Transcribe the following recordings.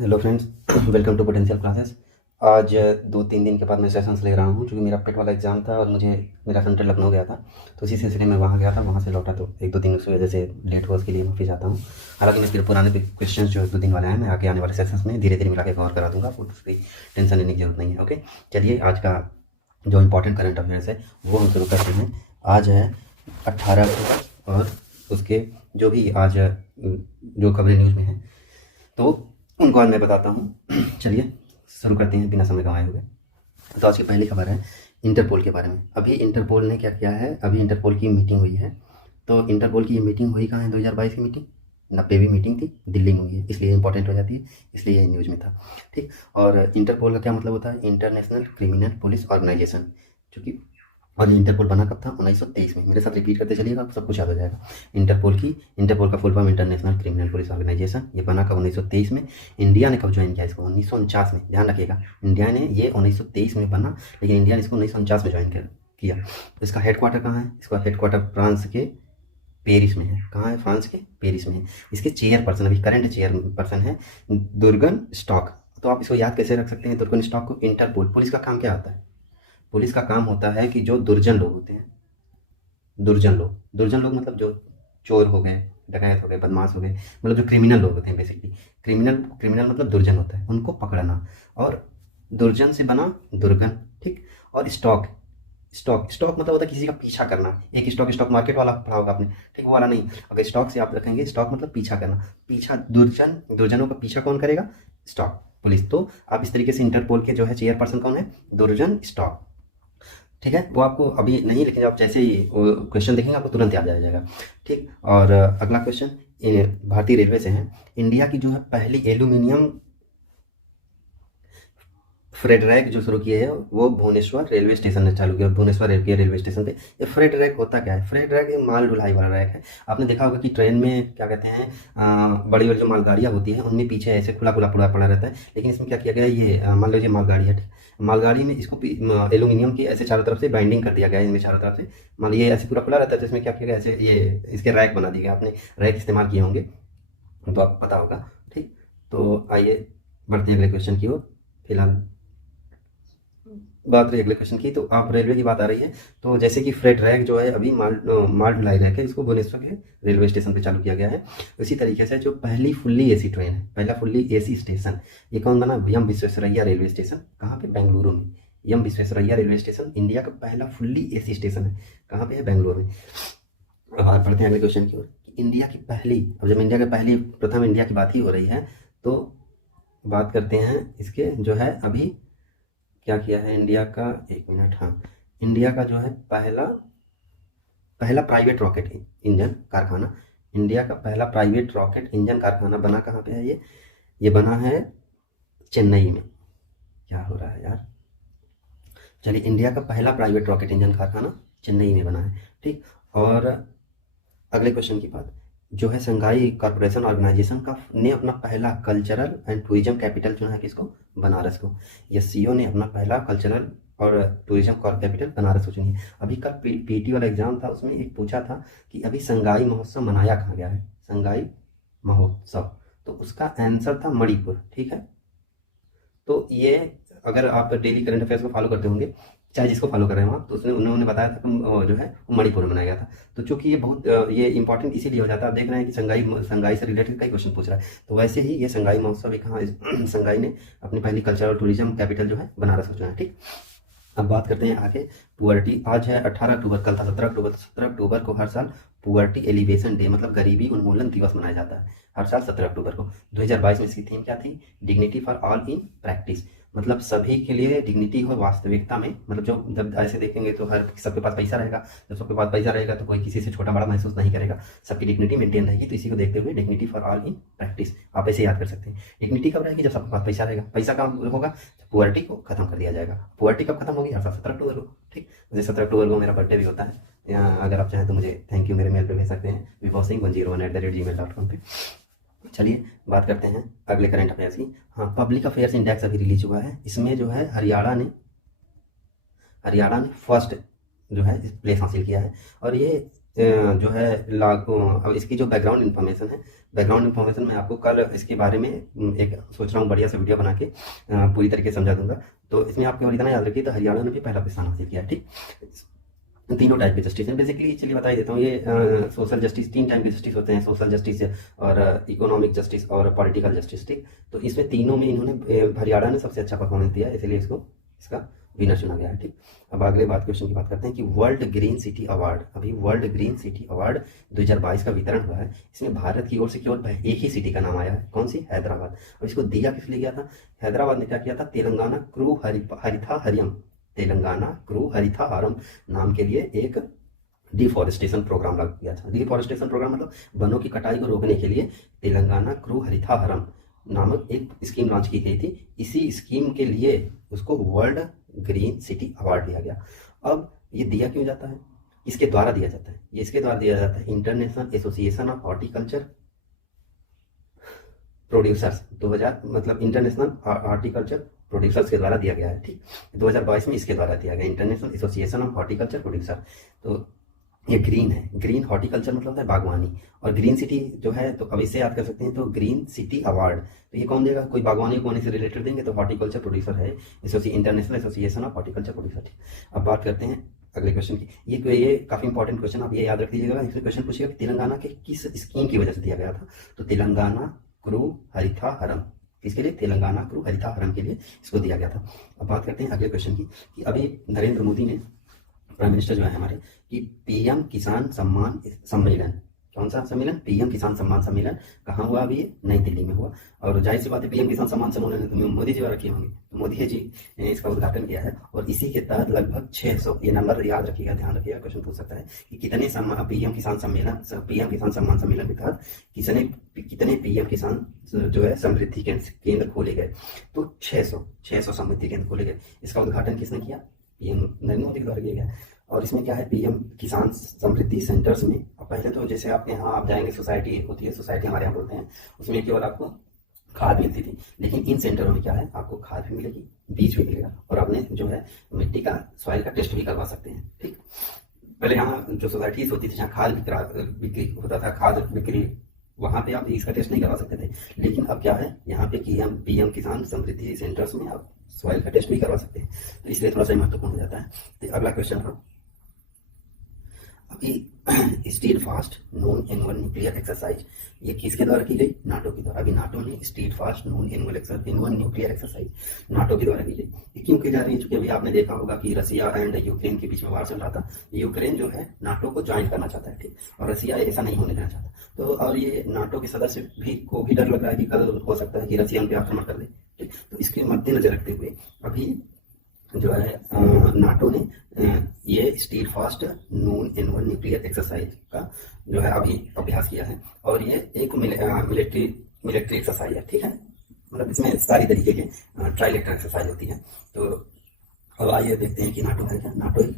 Hello friends, welcome to potential classes. आज 2-3 दिन के बाद मैं सेशंस ले रहा हूँ क्योंकि मेरा पेट वाला एग्ज़ाम था और मुझे मेरा सेंटर लखनऊ गया था। तो इसी सिलसिले में वहाँ गया था, वहाँ से लौटा तो 1-2 दिन उस वजह से लेट हुआ, उसके लिए माफ़ी चाहता हूँ। हालांकि मैं फिर पुराने क्वेश्चन जो 1-2 दिन वाले हैं मैं आगे आने वाले सेशंस में धीरे धीरे मिला के कवर करा दूँगा, आपको उसकी टेंशन लेने की जरूरत नहीं है। ओके, चलिए आज का जो इम्पोर्टेंट करंट अफेयर्स है वो हम शुरू करते हैं। आज है 18 अक्टूबर और उसके जो भी आज जो खबरें न्यूज़ में हैं तो उनको आज मैं बताता हूँ। चलिए शुरू करते हैं बिना समय गंवाए हुए। तो आज की पहली खबर है इंटरपोल के बारे में। अभी इंटरपोल ने क्या किया है, अभी इंटरपोल की मीटिंग हुई है। तो इंटरपोल की ये मीटिंग हुई कहाँ है, 2022 की मीटिंग 90वीं मीटिंग थी, दिल्ली में हुई है, इसलिए इंपॉर्टेंट हो जाती है, इसलिए ये न्यूज़ में था। ठीक, और इंटरपोल का क्या मतलब होता है, इंटरनेशनल क्रिमिनल पुलिस ऑर्गेनाइजेशन, जो कि और इंटरपोल बना कब था, 1923 में। मेरे साथ रिपीट करते चलिएगा, आपको सब कुछ याद हो जाएगा। इंटरपोल का full form international criminal police organisation, ये बना कब, 1923 में। इंडिया ने कब ज्वाइन किया इसको, 1949 में। ध्यान रखिएगा, इंडिया ने ये 1923 में बना, लेकिन इंडिया ने इसको 1949 में ज्वाइन किया। तो इसका हेडक्वार्टर कहाँ है, इसका हेडक्वार्टर फ्रांस के पेरिस में है। कहाँ है, फ्रांस के पेरिस में है। इसके चेयरपर्सन, अभी करंट चेयरपर्सन है दुर्गन स्टॉक। तो आप इसको याद कैसे रख सकते हैं, दुर्गन स्टॉक को। इंटरपोल पुलिस का काम क्या होता है, पुलिस का काम होता है कि जो दुर्जन लोग होते हैं, दुर्जन लोग मतलब जो चोर हो गए, डकैत हो गए, बदमाश हो गए, मतलब जो क्रिमिनल लोग होते हैं बेसिकली। क्रिमिनल मतलब दुर्जन होता है, उनको पकड़ना। और दुर्जन से बना दुर्गन। ठीक, और स्टॉक मतलब होता है किसी का पीछा करना। एक स्टॉक मार्केट वाला पढ़ा होगा आपने, ठीक, वो वाला नहीं। अगर स्टॉक से आप रखेंगे, स्टॉक मतलब पीछा करना, पीछा दुर्जनों का पीछा कौन करेगा, स्टॉक पुलिस। तो आप इस तरीके से इंटरपोल के जो है चेयरपर्सन कौन है, दुर्जन स्टॉक। ठीक है, वो आपको अभी नहीं, लेकिन आप जैसे ही वो क्वेश्चन देखेंगे आपको तुरंत याद आ जाएगा। ठीक, और अगला क्वेश्चन भारतीय रेलवे से है। इंडिया की जो है पहली एल्यूमिनियम फ्रेट रैक जो शुरू किए हैं वो भुवनेश्वर रेलवे स्टेशन ने चालू किया, भुवनेश्वर रेलवे स्टेशन पे। ये फ्रेट रैक होता क्या है, फ्रेट रैक एक माल ढुलाई वाला रैक है। आपने देखा होगा कि ट्रेन में क्या कहते हैं, बड़ी बड़ी जो मालगाड़ियाँ होती हैं उनमें पीछे ऐसे खुला खुला पड़ा रहता है, लेकिन इसमें क्या किया गया है, ये मान लीजिए मालगाड़ी है, ठीक, मालगाड़ी में इसको एल्यूमिनियम की ऐसे चारों तरफ से बाइंडिंग कर दिया गया है, इनमें चारों तरफ से। मान लीजिए ऐसे पूरा खुला रहता है, तो इसमें क्या किया गया, ऐसे ये इसके रैक बना दिए गए। आपने रैक इस्तेमाल किए होंगे तो आप पता होगा। ठीक, तो आइए बढ़ते हैं अगले क्वेश्चन की ओर। फिलहाल बात रही अगले क्वेश्चन की, तो आप रेलवे की बात आ रही है। तो जैसे कि फ्रेट रैक जो है अभी माल ढुलाई रैक है, इसको भुवनेश्वर के रेलवे स्टेशन पे चालू किया गया है। उसी तरीके से जो पहली फुल्ली एसी ट्रेन है, पहला फुल्ली एसी स्टेशन, ये कौन बना, एम विश्वेश्वरैया रेलवे स्टेशन। कहाँ पे, बेंगलुरु में। M Visvesvaraya railway station India का पहला फुल्ली एसी स्टेशन है। कहाँ पे है, बेंगलुरु में। अब आगे बढ़ते हैं अगले क्वेश्चन की ओर। इंडिया की पहली, अब जब इंडिया की पहली प्रथम इंडिया की बात ही हो रही है, तो बात करते हैं इसके जो है अभी क्या किया है इंडिया का, एक मिनट, हाँ, इंडिया का जो है पहला पहला प्राइवेट रॉकेट इंजन कारखाना, इंडिया का पहला प्राइवेट रॉकेट इंजन कारखाना बना कहाँ पे है, ये बना है चेन्नई में। क्या हो रहा है यार, चलिए, इंडिया का पहला प्राइवेट रॉकेट इंजन कारखाना चेन्नई में बना है। ठीक, और अगले क्वेश्चन की बात, जो है संघाई कॉरपोरेशन ऑर्गेनाइजेशन का ने अपना पहला कल्चरल एंड टूरिज्म कैपिटल चुना है, किसको, बनारस को। एससीओ ने अपना पहला कल्चरल और टूरिज्म कैपिटल बनारस को चुनी है। अभी कल पीटी वाला एग्जाम था, उसमें एक पूछा था कि अभी संगाई महोत्सव मनाया कहाँ गया है, संगाई महोत्सव, तो उसका आंसर था मणिपुर। ठीक है, तो ये अगर आप डेली करंट अफेयर्स को फॉलो करते होंगे, चाहे जिसको फॉलो कर रहे हो आप, तो उसने उन्होंने बताया था कि जो है वो मणिपुर में बनाया गया था। तो चूंकि ये बहुत ये इंपॉर्टेंट इसीलिए हो जाता है, आप देख रहे हैं कि संगाई से रिलेटेड कई क्वेश्चन पूछ रहा है। तो वैसे ही ये संगाई महोत्सव एक, हाँ, संगाई ने अपनी पहली कल्चरल टूरिज्म कैपिटल जो है बनारस को चुना है। ठीक, अब बात करते हैं आगे। पुअर्टी, आज है 18 अक्टूबर, कल था 17 अक्टूबर। 17 अक्टूबर को हर साल पुअर्टी एलिवेशन डे मतलब गरीबी उन्मूलन दिवस मनाया जाता है, हर साल 17 अक्टूबर को। 2022 में इसकी थीम क्या थी, dignity for all in practice, मतलब सभी के लिए डिग्निटी हो वास्तविकता में। मतलब जो जब ऐसे देखेंगे तो हर सबके पास पैसा रहेगा, जब सबके पास पैसा रहेगा तो कोई किसी से छोटा बड़ा महसूस नहीं करेगा, सबकी डिग्निटी मेंटेन रहेगी। तो इसी को देखते हुए dignity for all in practice आप ऐसे याद कर सकते हैं। डिग्निटी कब रहेगी, जब सबके पास पैसा रहेगा। पैसा कब होगा, पुअर्टी को खत्म कर दिया जाएगा। पुअर्टी कब खत्म होगी, हर साल 17 अक्टूबर को। ठीक, जैसे 17 अक्टूबर को मेरा बर्थडे भी होता है। यहाँ अगर आप चाहें तो मुझे थैंक यू मेरे मेल पे भेज सकते हैं, vibossing101@gmail.com पे। चलिए बात करते हैं अगले करंट अफेयर्स की। हाँ, पब्लिक अफेयर्स इंडेक्स अभी रिलीज हुआ है, इसमें जो है हरियाणा ने फर्स्ट जो है प्लेस हासिल किया है। और ये जो है लागू, अब इसकी जो बैकग्राउंड इन्फॉर्मेशन है, बैकग्राउंड इन्फॉर्मेशन मैं आपको कल इसके बारे में एक सोच रहा हूँ बढ़िया सा वीडियो बना के पूरी तरीके से समझा दूंगा। तो इसमें आप केवल इतना याद रखिए, तो हरियाणा ने भी पहला स्थान हासिल किया है। ठीक, तीनों टाइप के जस्टिस हैं बेसिकली। चलिए बता ही देता हूँ, ये सोशल जस्टिस, 3 टाइप के जस्टिस होते हैं, सोशल जस्टिस और इकोनॉमिक जस्टिस और पॉलिटिकल जस्टिस। ठीक, तो इसमें तीनों में इन्होंने हरियाणा ने सबसे अच्छा परफॉर्मेंस दिया, इसलिए इसको इसका विनर चुना गया है। ठीक, अब अगले बात क्वेश्चन की बात करते हैं कि वर्ल्ड ग्रीन सिटी अवार्ड, अभी वर्ल्ड ग्रीन सिटी अवार्ड 2022 का वितरण हुआ है। इसमें भारत की ओर से केवल एक ही सिटी का नाम आया है, कौन सी? हैदराबाद। अब इसको दिया किस लिए गया था? हैदराबाद ने क्या किया था? तेलंगाना क्रू हरिथा हरियम, तेलंगाना क्रू हरिथा हरम नाम के लिए एक डिफॉरेस्टेशन प्रोग्राम लग गया था। डिफॉरेस्टेशन प्रोग्राम मतलब वनों की कटाई को रोकने के लिए तेलंगाना क्रू हरिथा हरम नामक एक स्कीम लॉन्च की गई थी। इसी स्कीम के लिए उसको वर्ल्ड ग्रीन सिटी अवार्ड दिया गया। अब ये दिया क्यों जाता है? इसके द्वारा दिया जाता है, ये इसके द्वारा दिया जाता है international association of horticulture producers 2000, मतलब इंटरनेशनल हॉर्टिकल्चर प्रोड्यूसर्स के द्वारा दिया गया है। ठीक, 2022 में इसके द्वारा दिया गया, international association of horticulture producer. तो ये ग्रीन है, ग्रीन हॉर्टिकल्चर मतलब होता है बागवानी, और ग्रीन सिटी जो है तो अब इससे याद कर सकते हैं, तो ग्रीन सिटी अवार्ड तो ये कौन देगा? कोई बागवानी से रिलेटेड देंगे, तो हॉर्टिकल्चर प्रोड्यूसर है, international association of horticulture producer. ठीक, अब बात करते हैं अगले क्वेश्चन की। ये काफी इंपॉर्टेंट क्वेश्चन, आप ये याद रख दीजिएगा। इसमें क्वेश्चन पूछेगा कि तेलंगाना के किस स्कीम की वजह से दिया गया था? तो तेलंगाना क्रू हरिथा हरम, किसके लिए? तेलंगाना क्रू हरिथा हरम के लिए इसको दिया गया था। अब बात करते हैं अगले क्वेश्चन की कि अभी नरेंद्र मोदी ने, प्राइम मिनिस्टर जो है हमारे, कि पीएम किसान सम्मान सम्मेलन, कौन सा सम्मेलन? पीएम किसान सम्मान सम्मेलन कहाँ हुआ? अभी नई दिल्ली में हुआ। और जाहिर सी बात है, पीएम किसान सम्मान सम्मेलन तो मोदी जी रखे होंगे, तो मोदी जी ने इसका उद्घाटन किया है। और इसी के तहत लगभग 600, ये नंबर याद रखिएगा, ध्यान रखिएगा, क्वेश्चन पूछ सकता है कि कितने पीएम किसान सम्मान सम्मेलन के तहत कितने पीएम किसान जो है समृद्धि केंद्र खोले गए? तो 600 समृद्धि केंद्र खोले गए। इसका उद्घाटन किसने किया? पीएम नरेंद्र मोदी के द्वारा किया गया। और इसमें क्या है? पीएम किसान समृद्धि सेंटर्स में, अब पहले तो जैसे आपके यहाँ आप जाएंगे, सोसाइटी होती है, सोसाइटी हमारे यहाँ बोलते हैं, उसमें केवल आपको खाद मिलती थी, लेकिन इन सेंटरों में क्या है? आपको खाद भी मिलेगी, बीज भी मिलेगा, और अपने जो है मिट्टी का, सॉइल का टेस्ट भी करवा सकते हैं। ठीक, पहले यहाँ जो सोसाइटीज होती थी जहाँ खाद बिक्री होता था, खाद बिक्री, वहाँ पे आप इसका टेस्ट नहीं करवा सकते थे, लेकिन अब क्या है? यहाँ पे पीएम किसान समृद्धि सेंटर्स में आप सॉइल का टेस्ट भी करवा सकते हैं, तो इसलिए थोड़ा सा महत्वपूर्ण हो जाता है। तो अगला क्वेश्चन है, अभी stead fast non annual nuclear exercise, ये किसके द्वारा की गई? नाटो के द्वारा। अभी नाटो ने stead fast non annual nuclear exercise NATO के द्वारा की गई। ये क्यों की जा रही है? चूंकि अभी आपने देखा होगा कि रसिया एंड यूक्रेन के बीच में वार चल रहा था। यूक्रेन जो है नाटो को ज्वाइन करना चाहता है, ठीक, और रसिया ऐसा नहीं होने देना चाहता। तो और ये नाटो के सदस्य को भी डर लग रहा है कि कल हो सकता है कि रसिया पे आक्रमण कर दे, ठीक। तो इसके मद्देनजर रखते हुए अभी जो है नाटो ने ये stead fast non annual nuclear exercise का जो है अभी अभ्यास किया है, और ये एक मिलिट्री एक्सरसाइज है, ठीक है। मतलब इसमें सारी तरीके के ट्राइलेटरल एक्सरसाइज होती है। तो अब आइए देखते हैं कि नाटो है क्या। नाटो एक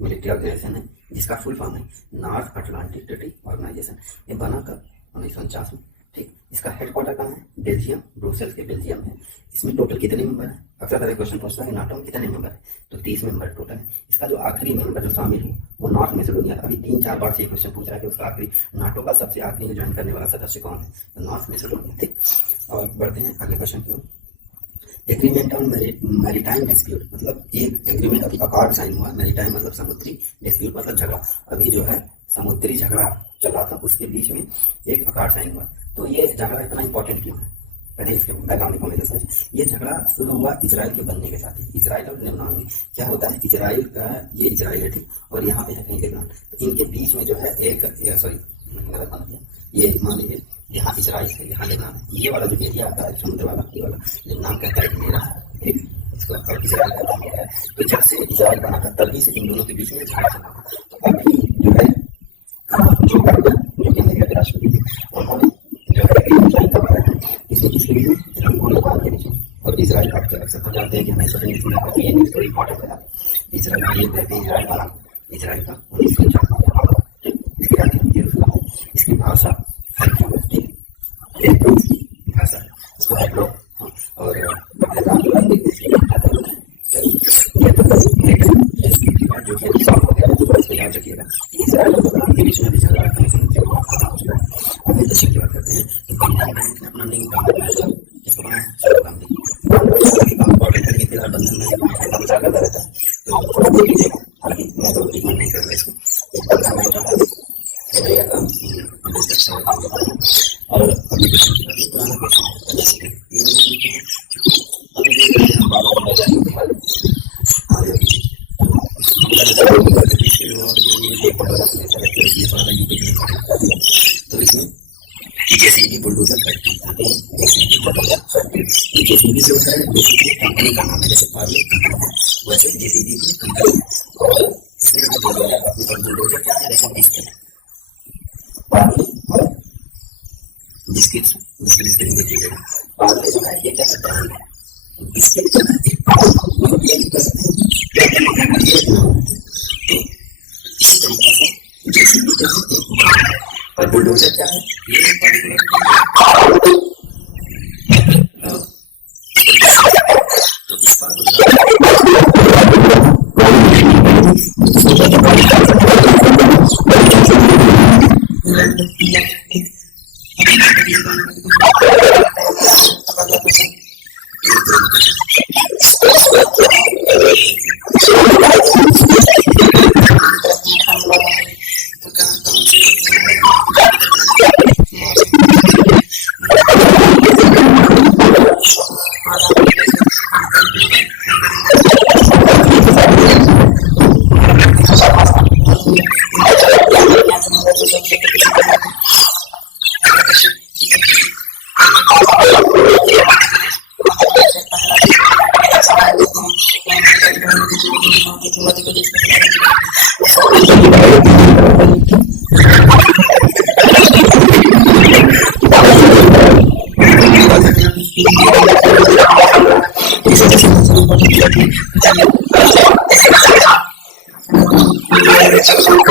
मिलिट्री ऑर्गेनाइजेशन है जिसका फुल फॉर्म है नॉर्थ अटलांटिक ट्रीटी ऑर्गेनाइजेशन। ये बना कर 1949 में, ठीक। इसका हेडक्वार्टर कहाँ है? बेल्जियम, ब्रुसेल्स के बेल्जियम है। इसमें टोटल कितने मेंबर हैं? अक्सर तरह क्वेश्चन पूछता है नाटो में कितने मेंबर है, तो 30 मेंबर टोटल है। इसका जो आखिरी मेंबर जो शामिल हो वो नॉर्थ मैसेडोनिया। अभी 3-4 बार से ये क्वेश्चन पूछ रहा है कि उसका आखिरी नाटो का सबसे आखिरी ज्वाइन करने वाला सदस्य कौन है, तो नॉर्थ मैसेडोनिया, ठीक। और बढ़ते हैं अगले क्वेश्चन की ओर। एग्रीमेंट ऑन मैरीटाइम डिस्प्यूट, मतलब एक एग्रीमेंट अभी अकॉर्ड साइन हुआ। मैरीटाइम मतलब समुद्री, डिस्प्यूट मतलब झगड़ा। अभी जो है समुद्री झगड़ा चल रहा था, उसके बीच में एक अकॉर्ड साइन हुआ। तो ये झगड़ा इतना इंपॉर्टेंट क्यों है, पहले इसके बैकग्राउंड इन्फॉर्मेशन समझिए। ये झगड़ा शुरू हुआ इजराइल के बनने के साथ ही। इजराइल और लेबनान में क्या होता है, इजराइल का ये इजराइल है, ठीक, और यहाँ पे है कहीं लेबनान। तो इनके बीच में जो है एक गलत मान लिया, ये मान लीजिए यहाँ इजराइल है, यहाँ लेबनान है। ये वाला जो एरिया आता है समुद्र वाला, ये वाला लेबनान कहता है मेरा, ठीक, इसको और इजराइल कहता है मेरा है। तो जब से इजराइल बना था तभी से इन दोनों के बीच में झगड़ा चल रहा था। तो अभी जो है जो कि अमेरिका के राष्ट्रपति थे, उन्होंने जो है इजराइल का बनाया है। इसमें किसके बीच में? लेबनान के बीच में। और इजराइल आप अक्सर तो जानते हैं कि हमें स्वतंत्र मिला है, ये न्यूज़ थोड़ी इंपॉर्टेंट है। इजराइल ये कहते हैं इजराइल बना, इजराइल का 1949, इसकी भाषा भाषा इसको हेब्रो, और जो कि याद रखिएगा इजराइल नहीं काम इसको बनाया शुरू काम नहीं काम कोऑर्डिनेट करके फिर बंधन में काम करता रहता है। तो थोड़ा देख लीजिएगा, हालांकि मैं तो रिकमेंड नहीं करूँगा इसको। एक बंधन में जो है बढ़िया काम और अभी पुराना क्वेश्चन है जैसे तो इसमें जेसीबी बुलडोजर फैक्ट्री, जेसीबी जो है बेसिकली कंपनी का नाम है, जैसे पार्ले कंपनी है वैसे जेसीबी की कंपनी। और इसमें जो बुलडोजर क्या है, जैसे बिस्किट पार्ले और बिस्किट स्पेलिंग देखिएगा। पार्ले जो है ये क्या है, ब्रांड है। बिस्किट जो है ये लिख सकते हैं। तो इसी तरीके से जेसीबी जो है एक ब्रांड है और बुलडोजर क्या है, ये पर्टिकुलर तो इस बात Thank you.